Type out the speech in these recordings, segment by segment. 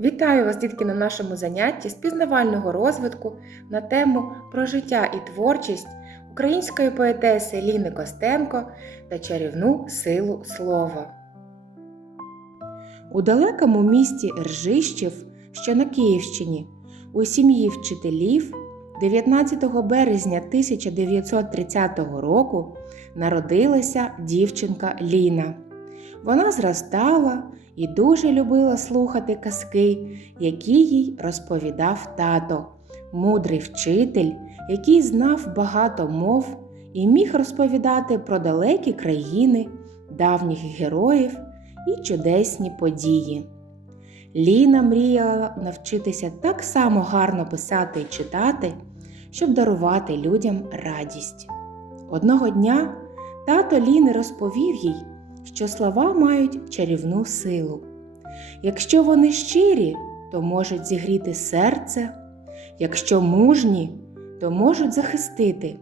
Вітаю вас, дітки, на нашому занятті з пізнавального розвитку на тему про життя і творчість української поетеси Ліни Костенко та чарівну силу слова. У далекому місті Ржищів, що на Київщині, у сім'ї вчителів 19 березня 1930 року народилася дівчинка Ліна. Вона зростала і дуже любила слухати казки, які їй розповідав тато, мудрий вчитель, який знав багато мов і міг розповідати про далекі країни, давніх героїв і чудесні події. Ліна мріяла навчитися так само гарно писати і читати, щоб дарувати людям радість. Одного дня тато Ліни розповів їй, що слова мають чарівну силу. Якщо вони щирі, то можуть зігріти серце, якщо мужні, то можуть захистити,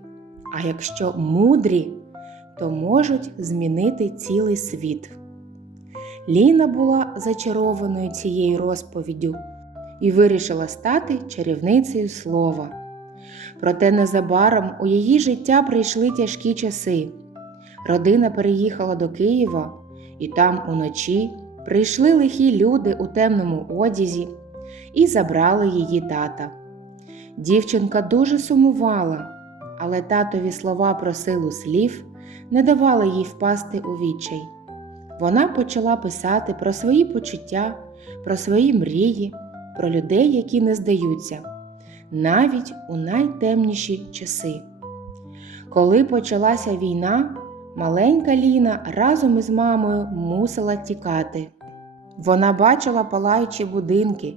а якщо мудрі, то можуть змінити цілий світ. Ліна була зачарованою цією розповіддю і вирішила стати чарівницею слова. Проте незабаром у її життя прийшли тяжкі часи. Родина переїхала до Києва, і там уночі прийшли лихі люди у темному одязі і забрали її тата. Дівчинка дуже сумувала, але татові слова про силу слів не давали їй впасти у відчай. Вона почала писати про свої почуття, про свої мрії, про людей, які не здаються, навіть у найтемніші часи. Коли почалася війна, маленька Ліна разом із мамою мусила тікати. Вона бачила палаючі будинки,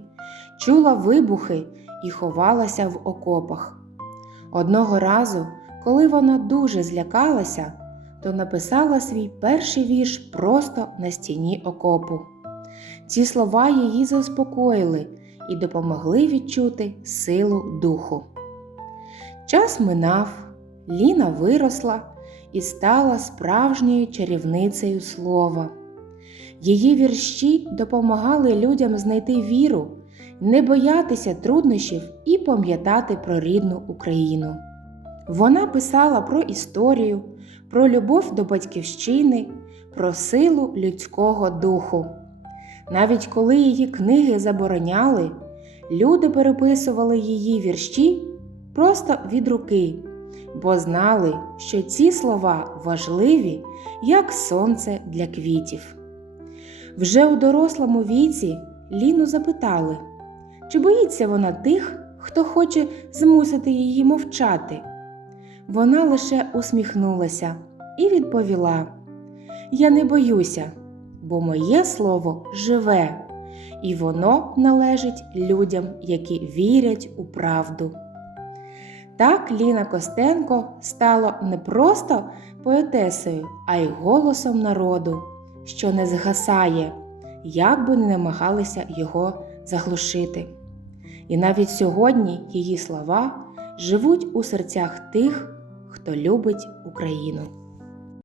чула вибухи і ховалася в окопах. Одного разу, коли вона дуже злякалася, то написала свій перший вірш просто на стіні окопу. Ці слова її заспокоїли і допомогли відчути силу духу. Час минав, Ліна виросла і стала справжньою чарівницею слова. Її вірші допомагали людям знайти віру, не боятися труднощів і пам'ятати про рідну Україну. Вона писала про історію, про любов до батьківщини, про силу людського духу. Навіть коли її книги забороняли, люди переписували її вірші просто від руки, бо знали, що ці слова важливі, як сонце для квітів. Вже у дорослому віці Ліну запитали, чи боїться вона тих, хто хоче змусити її мовчати. Вона лише усміхнулася і відповіла: Я не боюся, бо моє слово живе, і воно належить людям, які вірять у правду. Так Ліна Костенко стала не просто поетесою, а й голосом народу, що не згасає, як би не намагалися його заглушити. І навіть сьогодні її слова живуть у серцях тих, хто любить Україну.